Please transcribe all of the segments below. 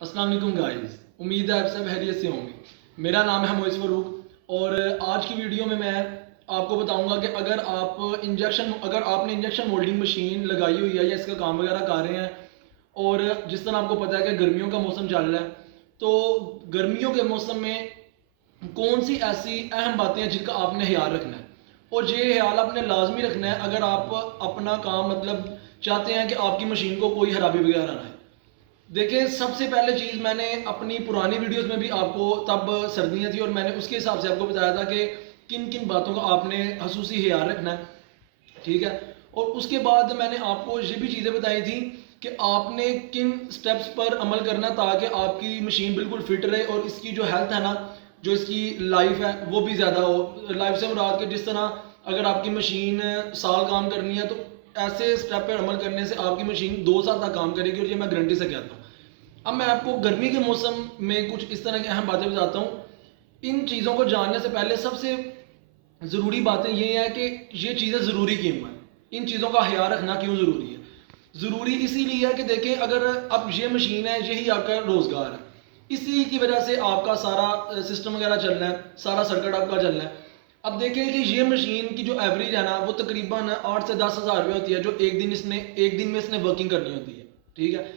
अस्सलाम वालेकुम गाइस, उम्मीद है आप सब खैरियत से होंगे। मेरा नाम है मोइस फ़ारूक और आज की वीडियो में मैं आपको बताऊंगा कि अगर आपने इंजेक्शन मोल्डिंग मशीन लगाई हुई है या इसका काम वगैरह कर रहे हैं और जिस तरह आपको पता है कि गर्मियों का मौसम चल रहा है, तो गर्मियों के मौसम में कौन सी ऐसी अहम बातें हैं जिनका आपने ख्याल रखना है। और ये ख्याल आपने लाजमी रखना है अगर आप अपना काम चाहते हैं कि आपकी मशीन को कोई खराबी वगैरह ना आए। देखिए, सबसे पहले चीज़ मैंने अपनी पुरानी वीडियोस में भी आपको, तब सर्दियाँ थी और मैंने उसके हिसाब से आपको बताया था कि किन किन बातों का आपने खसूसी ख्याल रखना है, ठीक है। और उसके बाद मैंने आपको ये भी चीज़ें बताई थी कि आपने किन स्टेप्स पर अमल करना है ताकि आपकी मशीन बिल्कुल फिट रहे और इसकी जो हेल्थ है ना, जो इसकी लाइफ है वो भी ज़्यादा हो। लाइफ से मुराद के जिस तरह अगर आपकी मशीन साल काम करनी है तो ऐसे स्टेप पर अमल करने से आपकी मशीन 2 साल तक काम करेगी, और ये मैं गारंटी से कहता हूँ। अब मैं आपको गर्मी के मौसम में कुछ इस तरह की अहम बातें बताता हूँ। इन चीज़ों को जानने से पहले सबसे ज़रूरी बातें ये हैं कि ये चीज़ें ज़रूरी क्यों हैं, इन चीज़ों का ख्याल रखना क्यों ज़रूरी है। ज़रूरी इसीलिए है कि देखें, अगर अब ये मशीन है, यही आपका रोज़गार है, इसी की वजह से आपका सारा सिस्टम वगैरह चल रहा है, सारा सर्किट आपका चल रहा है। अब देखें कि ये मशीन की जो एवरेज है ना, वो तकरीबन 8 से 10 हज़ार रुपये होती है, जो एक दिन में इसने वर्किंग करनी होती है, ठीक है।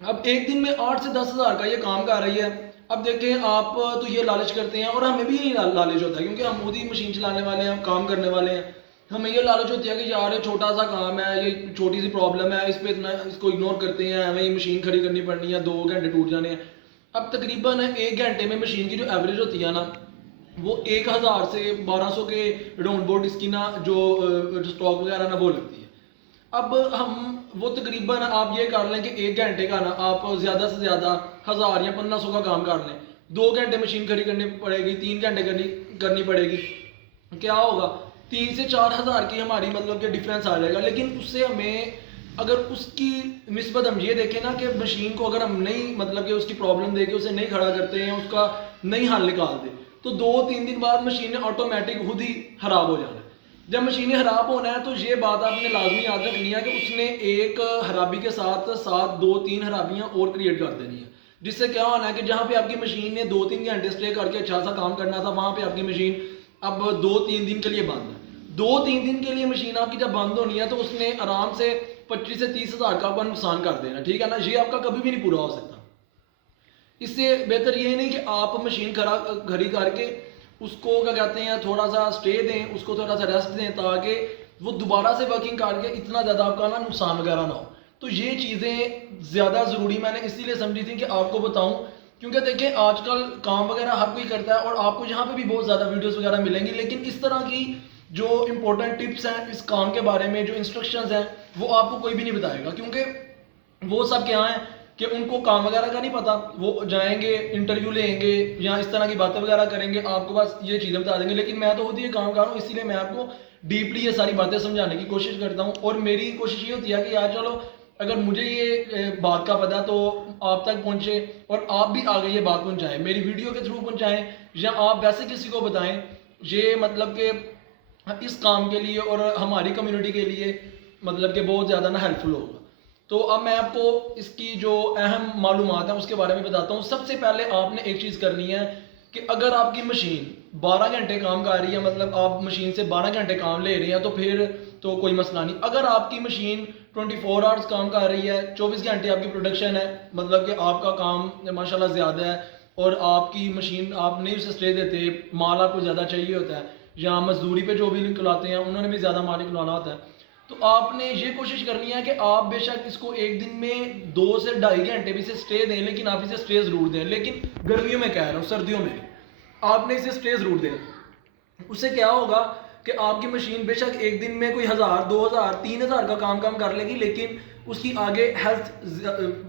अब एक दिन में 8 से 10 हज़ार का ये काम कर रही है। अब देखें, आप तो ये लालच करते हैं और हमें भी यही लालच होता है, क्योंकि हम खुद ही मशीन चलाने वाले हैं, काम करने वाले हैं। हमें ये लालच होती है कि यार ये छोटा सा काम है, ये छोटी सी प्रॉब्लम है, इस पे इतना इसको इग्नोर करते हैं, हमें ये मशीन खड़ी करनी पड़नी है, 2 घंटे टूट जाने हैं। अब तकरीबन 1 घंटे में मशीन की जो एवरेज होती है ना, वो 1000 से 1200 के राउंड बोर्ड इसकी ना, जो स्टॉक वगैरह ना, वो लगती है। अब हम वो तकरीबन आप ये कर लें कि 1 घंटे का ना आप ज़्यादा से ज़्यादा 1000 या 1500 का काम कर लें। 2 घंटे मशीन खड़ी करनी पड़ेगी, 3 घंटे करनी करनी पड़ेगी। क्या होगा, 3 से 4 हज़ार की हमारी कि डिफरेंस आ जाएगा। लेकिन उससे हमें, अगर उसकी निस्बत हम ये देखें ना कि मशीन को अगर हम नहीं कि उसकी प्रॉब्लम देके उसे नहीं खड़ा करते हैं, उसका नहीं हल निकालते, तो 2-3 दिन बाद मशीन ने ऑटोमेटिक खुद ही खराब हो जाना है। जब मशीनें खराब होना है तो ये बात आपने लाजमी याद रखनी है कि उसने एक खराबी के साथ साथ 2-3 खराबियां और क्रिएट कर देनी है। जिससे क्या होना है कि जहां पे आपकी मशीन ने 2-3 घंटे स्टे करके अच्छा सा काम करना था, वहां पे आपकी मशीन अब 2-3 दिन के लिए बंद है। 2-3 दिन के लिए मशीन आपकी जब बंद होनी है तो उसने आराम से 25 से 30 हज़ार का आपका नुकसान कर देना, ठीक है ना। ये आपका कभी भी नहीं पूरा हो सकता। इससे बेहतर ये नहीं कि आप मशीन खड़ी करके उसको क्या कहते हैं, थोड़ा सा स्टे दें, उसको थोड़ा सा रेस्ट दें, ताकि वो दोबारा से वर्किंग करके इतना ज़्यादा आपका ना नुकसान वगैरह ना हो। तो ये चीज़ें ज़्यादा ज़रूरी मैंने इसीलिए समझी थी कि आपको बताऊं, क्योंकि देखिए आजकल काम वगैरह हर कोई करता है और आपको यहाँ पे भी बहुत ज़्यादा वीडियोस वगैरह मिलेंगी, लेकिन इस तरह की जो इंपॉर्टेंट टिप्स हैं इस काम के बारे में, जो इंस्ट्रक्शंस हैं, वो आपको कोई भी नहीं बताएगा। क्योंकि वो सब क्या है कि उनको काम वगैरह का नहीं पता, वो जाएंगे इंटरव्यू लेंगे या इस तरह की बातें वगैरह करेंगे, आपको बस ये चीज़ें बता देंगे। लेकिन मैं तो खुद ये काम कर रहा हूँ, इसीलिए मैं आपको डीपली ये सारी बातें समझाने की कोशिश करता हूँ। और मेरी कोशिश ये होती है कि यार चलो, अगर मुझे ये बात का पता तो आप तक पहुँचे और आप भी आगे ये बात पहुँचाएँ, मेरी वीडियो के थ्रू पहुँचाएँ या आप वैसे किसी को बताएँ। ये कि इस काम के लिए और हमारी कम्युनिटी के लिए कि बहुत ज़्यादा ना हेल्पफुल होगा। तो अब मैं आपको इसकी जो अहम मालूमात है उसके बारे में बताता हूँ। सबसे पहले आपने एक चीज़ करनी है कि अगर आपकी मशीन 12 घंटे काम कर रही है, आप मशीन से 12 घंटे काम ले रहे हैं, तो फिर तो कोई मसला नहीं। अगर आपकी मशीन 24 आवर्स काम कर रही है, 24 घंटे आपकी प्रोडक्शन है, कि आपका काम माशाल्लाह ज़्यादा है और आपकी मशीन आप नहीं उसे स्टे देते, माल आपको ज़्यादा चाहिए होता है, या मजदूरी पे जो भी निकलाते हैं उन्होंने भी ज़्यादा माल निकलवाना होता है, तो आपने ये कोशिश करनी है कि आप बेशक इसको एक दिन में 2 से ढाई घंटे भी से स्टे दें, लेकिन आप इसे स्टे ज़रूर दें। लेकिन गर्मियों में कह रहा हूँ, सर्दियों में आपने इसे स्टे ज़रूर दें। उससे क्या होगा कि आपकी मशीन बेशक एक दिन में कोई 1000, 2000, 3000 का काम कर लेगी, लेकिन उसकी आगे हेल्थ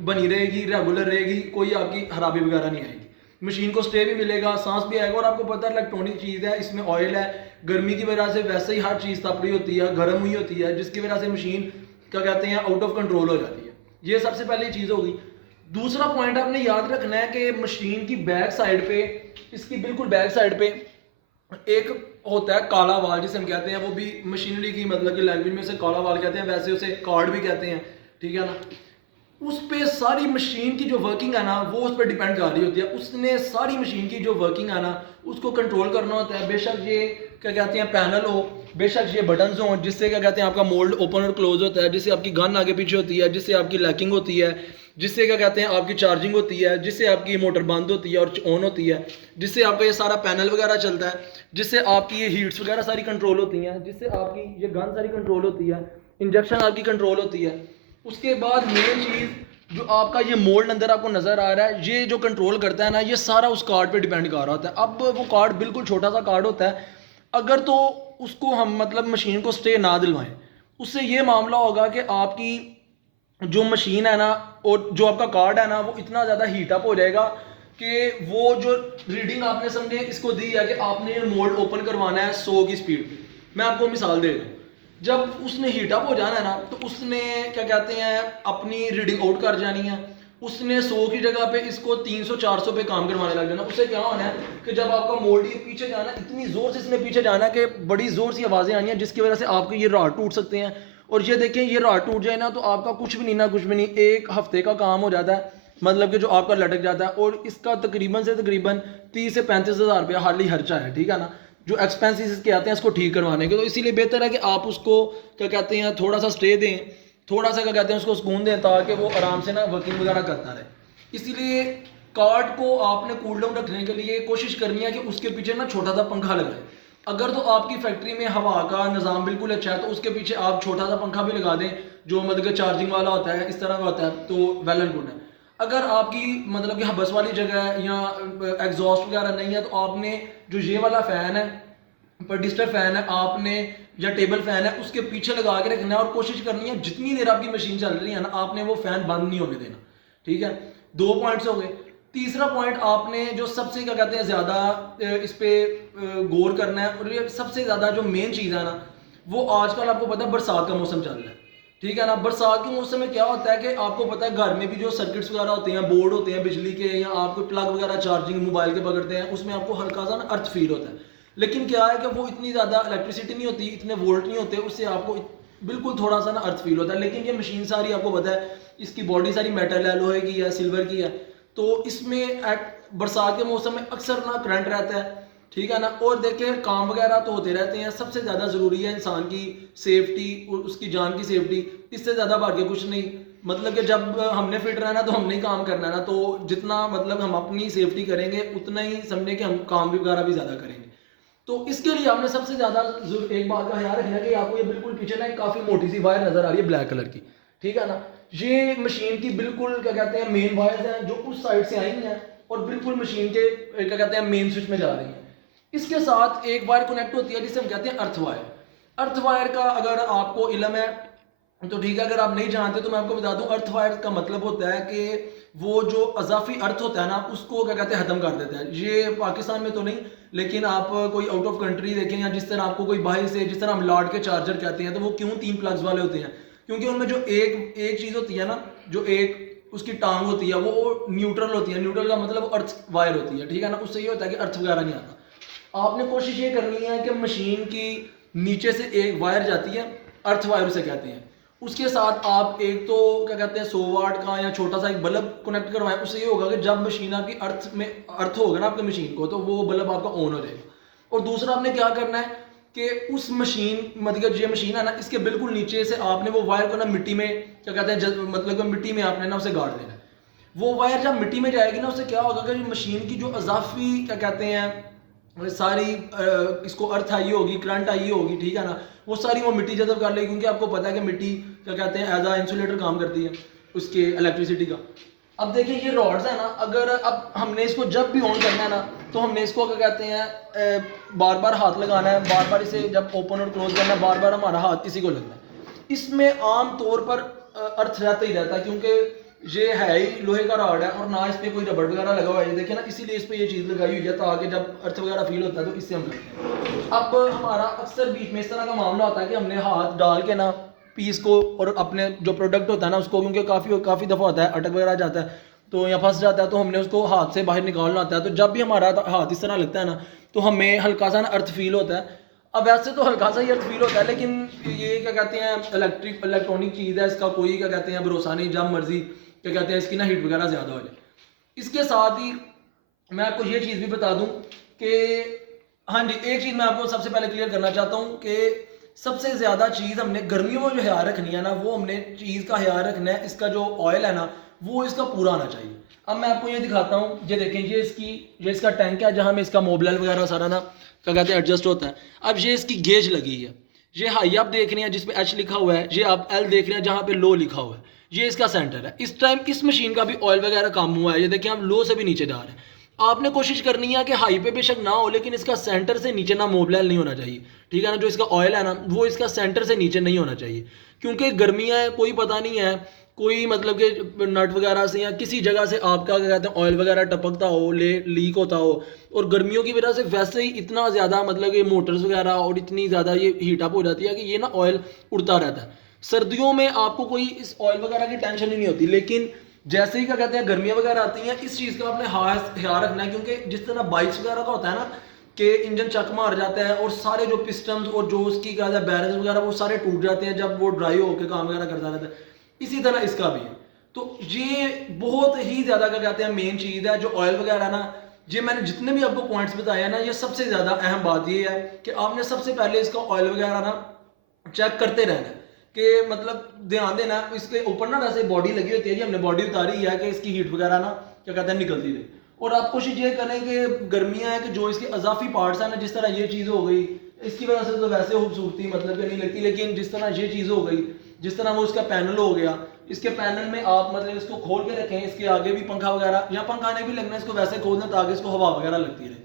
बनी रहेगी, रेगुलर रहेगी, कोई आपकी खराबी वगैरह नहीं आएगी। मशीन को स्टे भी मिलेगा, सांस भी आएगा। और आपको पता है इलेक्ट्रॉनिक चीज़ है, इसमें ऑयल है, गर्मी की वजह से वैसे ही हर चीज़ तप रही होती है, गर्म हुई होती है, जिसकी वजह से मशीन क्या कहते हैं आउट ऑफ कंट्रोल हो जाती है। ये सबसे पहली चीज़ होगी। दूसरा पॉइंट आपने याद रखना है कि मशीन की बैक साइड पे, इसकी बिल्कुल बैक साइड पे एक होता है काला वाल, जिसे हम कहते हैं, वो भी मशीनरी की कि लैंग्वेज में उसे काला वाल कहते हैं, वैसे उसे कार्ड भी कहते हैं, ठीक है ना। उस पे सारी मशीन की जो वर्किंग है ना वो उस पर डिपेंड कर रही होती है। उसने सारी मशीन की जो वर्किंग है ना उसको कंट्रोल करना होता है। बेशक ये क्या कहते हैं पैनल हो, बेशक ये बटन्स हो जिससे क्या कहते हैं आपका मोल्ड ओपन और क्लोज होता है, जिससे आपकी गन आगे पीछे होती है, जिससे आपकी लैकिंग होती है, जिससे क्या कहते हैं आपकी चार्जिंग होती है, जिससे आपकी मोटर बंद होती है और ऑन होती है, जिससे आपका ये सारा पैनल वगैरह चलता है, जिससे आपकी ये हीट्स वगैरह सारी कंट्रोल होती हैं, जिससे आपकी ये गन सारी कंट्रोल होती है, इंजेक्शन आपकी कंट्रोल होती है। उसके बाद मेन चीज़ जो आपका ये मोल्ड अंदर आपको नज़र आ रहा है, ये जो कंट्रोल करता है ना ये सारा उस कार्ड पे डिपेंड कर रहा होता है। अब वो कार्ड बिल्कुल छोटा सा कार्ड होता है, अगर तो उसको हम मतलब मशीन को स्टे ना दिलवाएं, उससे ये मामला होगा कि आपकी जो मशीन है ना और जो आपका कार्ड है ना वो इतना ज़्यादा हीट अप हो जाएगा कि वो जो रीडिंग आपने समझे इसको दी है कि आपने मोल्ड ओपन करवाना है 100 की स्पीड पे। मैं आपको मिसाल दे दूँ, जब उसने हीट अप हो जाना है ना तो उसने क्या कहते हैं अपनी रीडिंग आउट कर जानी है। उसने 100 की जगह पे इसको 300-400 पे काम करवाने लग जाना। उससे क्या होना है कि जब आपका मोल्ड ये पीछे जाना है, इतनी ज़ोर से इसने पीछे जाना है कि बड़ी ज़ोर सी आवाज़ें आनी हैं जिसकी वजह से आपके ये रॉड टूट सकते हैं। और ये देखें ये रॉड टूट जाए ना तो आपका कुछ भी नहीं ना कुछ भी नहीं, 1 हफ्ते का काम हो जाता है, मतलब कि जो आपका लटक जाता है। और इसका तकरीबन से तकरीबन 30 से 35 हज़ार रुपया हार्डली खर्चा है, ठीक है ना, जो एक्सपेंसेस इसके आते हैं इसको ठीक करवाने के। तो इसीलिए बेहतर है कि आप उसको क्या कहते हैं थोड़ा सा स्टे दें, थोड़ा सा क्या कहते हैं उसको सुकून दें ताकि वो आराम से ना वर्किंग वगैरह करता रहे। इसीलिए कार्ड को आपने कूल डाउन रखने के लिए कोशिश करनी है कि उसके पीछे ना छोटा सा पंखा लगाएं। अगर तो आपकी फैक्ट्री में हवा का निज़ाम बिल्कुल अच्छा है तो उसके पीछे आप छोटा सा पंखा भी लगा दें जो मतलब चार्जिंग वाला होता है, इस तरह का होता है, तो वेल एंड गुड है। अगर आपकी मतलब कि बस वाली जगह है या एग्जॉस्ट वगैरह नहीं है तो आपने जो ये वाला फ़ैन है पेडिस्टर फैन है आपने या टेबल फैन है उसके पीछे लगा के रखना है और कोशिश करनी है जितनी देर आपकी मशीन चल रही है ना आपने वो फैन बंद नहीं होने देना, ठीक है। 2 पॉइंट्स हो गए। तीसरा पॉइंट आपने जो सबसे क्या कहते हैं ज़्यादा इस पे गौर करना है और ये सबसे ज़्यादा जो मेन चीज़ है ना वो आजकल आपको पता है बरसात का मौसम चल रहा है, ठीक है ना। बरसात के मौसम में क्या होता है कि आपको पता है घर में भी जो सर्किट्स वगैरह होते हैं, बोर्ड होते हैं बिजली के या आपको प्लग वगैरह चार्जिंग मोबाइल के पकड़ते हैं, उसमें आपको हल्का सा ना अर्थ फील होता है। लेकिन क्या है कि वो इतनी ज़्यादा इलेक्ट्रिसिटी नहीं होती, इतने वोल्ट नहीं होते, उससे आपको बिल्कुल थोड़ा सा ना अर्थ फील होता है। लेकिन ये मशीन सारी आपको पता है इसकी बॉडी सारी मेटल है, लोहे की है, सिल्वर की है, तो इसमें बरसात के मौसम में अक्सर ना करंट रहता है, ठीक है ना। और देखिए काम वगैरह तो होते रहते हैं, सबसे ज़्यादा ज़रूरी है इंसान की सेफ्टी और उसकी जान की सेफ्टी, इससे ज़्यादा भाग्य कुछ नहीं। मतलब कि जब हमने फिट रहना तो हमने ही काम करना है ना, तो जितना मतलब हम अपनी सेफ्टी करेंगे उतना ही समझे कि हम काम वगैरह भी ज़्यादा करेंगे। तो इसके लिए हमने सबसे ज़्यादा एक बात का ख्याल रखना है कि आपको ये बिल्कुल पीछे ना एक काफ़ी मोटी सी वायर नज़र आ रही है ब्लैक कलर की, ठीक है ना। ये मशीन की बिल्कुल क्या कहते हैं मेन वायर्स हैं जो उस साइड से आई हैं और बिल्कुल मशीन के क्या कहते हैं मेन स्विच में जा रही हैं। इसके साथ एक वायर कनेक्ट होती है जिसे हम कहते हैं अर्थ वायर। अर्थ वायर का अगर आपको इल्म है तो ठीक है, अगर आप नहीं जानते तो मैं आपको बता दूं अर्थ वायर का मतलब होता है कि वो जो अजाफी अर्थ होता है ना उसको क्या कहते हैं ख़त्म कर देता है। ये पाकिस्तान में तो नहीं, लेकिन आप कोई आउट ऑफ कंट्री देखें या जिस तरह आपको कोई बाहर से, जिस तरह हम लॉर्ड के चार्जर कहते हैं, तो वो क्यों 3 प्लग्स वाले होते हैं, क्योंकि उनमें जो एक एक चीज़ होती है ना, जो एक उसकी टांग होती है वो न्यूट्रल होती है। न्यूट्रल का मतलब अर्थ वायर होती है, ठीक है ना। उससे ये होता है कि अर्थ वगैरह नहीं आता। आपने कोशिश ये करनी है कि मशीन की नीचे से एक वायर जाती है, अर्थ वायर उसे कहते हैं, उसके साथ आप एक तो क्या कहते हैं 100 वाट का या छोटा सा एक बल्ब कनेक्ट करवाएं। उससे ये होगा कि जब मशीन आपकी अर्थ में अर्थ होगा ना आपकी मशीन को तो वो बल्ब आपका ऑन हो जाएगा। और दूसरा आपने क्या करना है कि उस मशीन मतलब ये मशीन है ना इसके बिल्कुल नीचे से आपने वो वायर को ना मिट्टी में क्या कहते हैं मतलब मिट्टी में आपने ना उसे गाड़ देना है। वो वायर जब मिट्टी में जाएगी ना उससे क्या होगा कि मशीन की जो अजाफी क्या कहते हैं सारी इसको अर्थ आई होगी, करंट आई होगी, ठीक है ना, वो सारी वो मिट्टी जज़ब कर लेगी। क्योंकि आपको पता है कि मिट्टी क्या कहते हैं एज आ इंसुलेटर काम करती है उसके इलेक्ट्रिसिटी का। अब देखिए ये रॉड्स है ना, अगर अब हमने इसको जब भी ऑन करना है ना तो हमने इसको क्या कहते हैं बार बार हाथ लगाना है, बार बार इसे जब ओपन और क्लोज करना है बार बार हमारा हाथ इसी को लगना है। इसमें आम तौर पर अर्थ रहता ही रहता है क्योंकि ये है ही लोहे का रॉड है और ना इस पर कोई रबड़ वगैरह लगा हुआ है, देखिए ना, इसीलिए इस पर ये चीज़ लगाई हुई है ताकि जब अर्थ वगैरह फील होता है तो इससे हम करते हैं। अब हमारा अक्सर बीच में इस तरह का मामला होता है कि हमने हाथ डाल के ना पीस को और अपने जो प्रोडक्ट होता है ना उसको, क्योंकि काफ़ी दफ़ा होता है अटक वगैरह जाता है तो या फंस जाता है, तो हमने उसको हाथ से बाहर निकालना होता है। तो जब भी हमारा हाथ इस तरह लगता है ना तो हमें हल्का सा ना अर्थ फील होता है। अब वैसे तो हल्का सा ही अर्थ फील होता है लेकिन ये क्या कहते हैं इलेक्ट्रॉनिक चीज़ है, इसका कोई क्या कहते हैं भरोसा नहीं, जब मर्जी क्या कहते हैं, इसकी ना हीट वगैरह ज़्यादा हो जाए। इसके साथ ही मैं आपको ये चीज़ भी बता दूं कि हाँ जी, एक चीज़ मैं आपको सबसे पहले क्लियर करना चाहता हूँ कि सबसे ज़्यादा चीज़ हमने गर्मियों में जो ख्याल रखनी है ना, वो हमने चीज़ का ख्याल रखना है, इसका जो ऑयल है ना वो इसका पूरा आना चाहिए। अब मैं आपको ये दिखाता हूँ, ये देखें, ये इसका टैंक है जहाँ में इसका मोबिल वगैरह सारा ना क्या कहते हैं एडजस्ट होता है। अब ये इसकी गेज लगी है, ये हाई आप देख रहे हैं जिसपे एच लिखा हुआ है, ये आप एल देख रहे हैं जहाँ पे लो लिखा हुआ है, ये इसका सेंटर है। इस टाइम इस मशीन का भी ऑयल वगैरह कम हुआ है, ये देखिए हम लो से भी नीचे जा रहे हैं। आपने कोशिश करनी है कि हाई पे बेशक ना हो लेकिन इसका सेंटर से नीचे ना मोबिल नहीं होना चाहिए, ठीक है ना। जो इसका ऑयल है ना वो इसका सेंटर से नीचे नहीं होना चाहिए, क्योंकि गर्मियाँ हैं, कोई पता नहीं है, कोई मतलब कि नट वगैरह से या किसी जगह से आपका क्या कहते हैं ऑयल वगैरह टपकता हो, लीक होता हो, और गर्मियों की वजह से वैसे ही इतना ज़्यादा मतलब कि मोटर्स वगैरह और इतनी ज़्यादा ये हीटअप हो जाती है कि ये ना ऑयल उड़ता रहता है। सर्दियों में आपको कोई इस ऑयल वगैरह की टेंशन ही नहीं होती, लेकिन जैसे ही क्या कहते हैं गर्मियाँ वगैरह आती हैं, इस चीज़ का आपने खास ख्याल रखना है, क्योंकि जिस तरह बाइक्स वगैरह का होता है ना कि इंजन चक मार जाता है और सारे जो पिस्टन्स और जो उसकी क्या कहते हैं बैरल्स वगैरह वो सारे टूट जाते हैं जब वो ड्राई होकर काम वगैरह करता रहता है, इसी तरह इसका भी है। तो ये बहुत ही ज़्यादा क्या कहते हैं मेन चीज़ है, जो ऑयल वगैरह ना, ये मैंने जितने भी आपको पॉइंट्स बताए हैं ना, ये सबसे ज़्यादा अहम बात ये है कि आपने सबसे पहले इसका ऑयल वगैरह ना चेक करते रहना है, कि मतलब ध्यान देना। इसके ऊपर ना वैसे बॉडी लगी होती है जी, हमने बॉडी उतारी है कि इसकी हीट वगैरह ना क्या कहते हैं निकलती रहे। और आप कोशिश ये करें कि गर्मियाँ हैं कि जो इसके अजाफी पार्ट्स हैं ना, जिस तरह ये चीज़ हो गई, इसकी वजह से तो वैसे खूबसूरती मतलब कि नहीं लगती, लेकिन जिस तरह ये चीज़ हो गई, जिस तरह वो उसका पैनल हो गया, इसके पैनल में आप मतलब इसको खोल के रखें, इसके आगे भी पंखा वगैरह या पंखा नहीं भी लगना, इसको वैसे खोल दें ताकि इसको हवा वगैरह लगती रहे।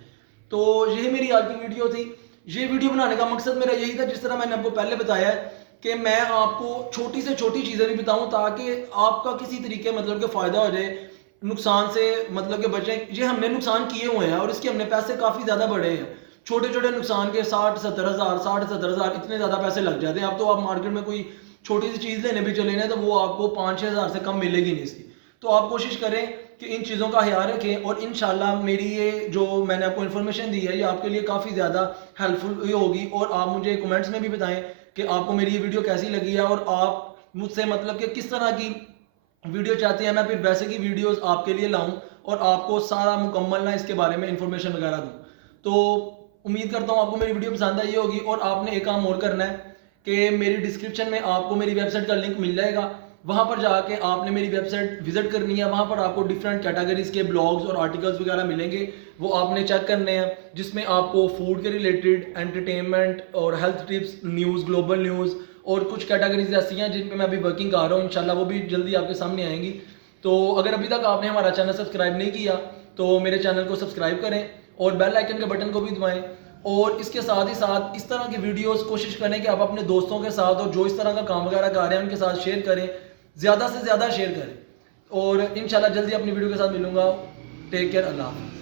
तो यही मेरी आज की वीडियो थी। ये वीडियो बनाने का मकसद मेरा यही था, जिस तरह मैंने आपको पहले बताया है कि मैं आपको छोटी से छोटी चीज़ें भी बताऊं ताकि आपका किसी तरीके मतलब कि फ़ायदा हो जाए, नुकसान से मतलब कि बचें। ये हमने नुकसान किए हुए हैं और इसके हमने पैसे काफ़ी ज़्यादा बढ़े हैं, छोटे छोटे नुकसान के 60-70 हज़ार 60-70 हज़ार इतने ज़्यादा पैसे लग जाते हैं। अब तो आप मार्केट में कोई छोटी सी चीज़ लेने भी चले ना तो वो आपको 5-6 हज़ार से कम मिलेगी नहीं इसकी। तो आप कोशिश करें कि इन चीज़ों का ख्याल रखें, और इंशाल्लाह मेरी ये जो मैंने आपको इन्फॉर्मेशन दी है ये आपके लिए काफ़ी ज़्यादा हेल्पफुल होगी। और आप मुझे कमेंट्स में भी बताएं कि आपको मेरी ये वीडियो कैसी लगी है और आप मुझसे मतलब कि किस तरह की वीडियो चाहते हैं, मैं फिर वैसे की वीडियोस आपके लिए लाऊं और आपको सारा मुकम्मल ना इसके बारे में इंफॉर्मेशन वगैरह दूं। तो उम्मीद करता हूं आपको मेरी वीडियो पसंद आई होगी। और आपने एक काम और करना है कि मेरी डिस्क्रिप्शन में आपको मेरी वेबसाइट का लिंक मिल जाएगा, वहाँ पर जाके आपने मेरी वेबसाइट विजिट करनी है। वहाँ पर आपको डिफरेंट कैटेगरीज के ब्लॉग्स और आर्टिकल्स वगैरह मिलेंगे, वो आपने चेक करने हैं, जिसमें आपको फूड के रिलेटेड, एंटरटेनमेंट और health tips, news, global news और कुछ कैटेगरीज ऐसी हैं जिन पे मैं अभी वर्किंग कर रहा हूँ। इंशाल्लाह वो भी जल्दी आपके सामने आएंगी। तो अगर अभी तक आपने हमारा चैनल सब्सक्राइब नहीं किया तो मेरे चैनल को सब्सक्राइब करें और बेल आइकन के बटन को भी दबाएं। और इसके साथ ही साथ इस तरह की वीडियोस कोशिश करें कि आप अपने दोस्तों के साथ और जो इस तरह का काम वगैरह कर रहे हैं उनके साथ शेयर करें, ज़्यादा से ज़्यादा शेयर करें। और इंशाल्लाह जल्दी अपनी वीडियो के साथ मिलूंगा। टेक केयर, अल्लाह हाफ़िज़।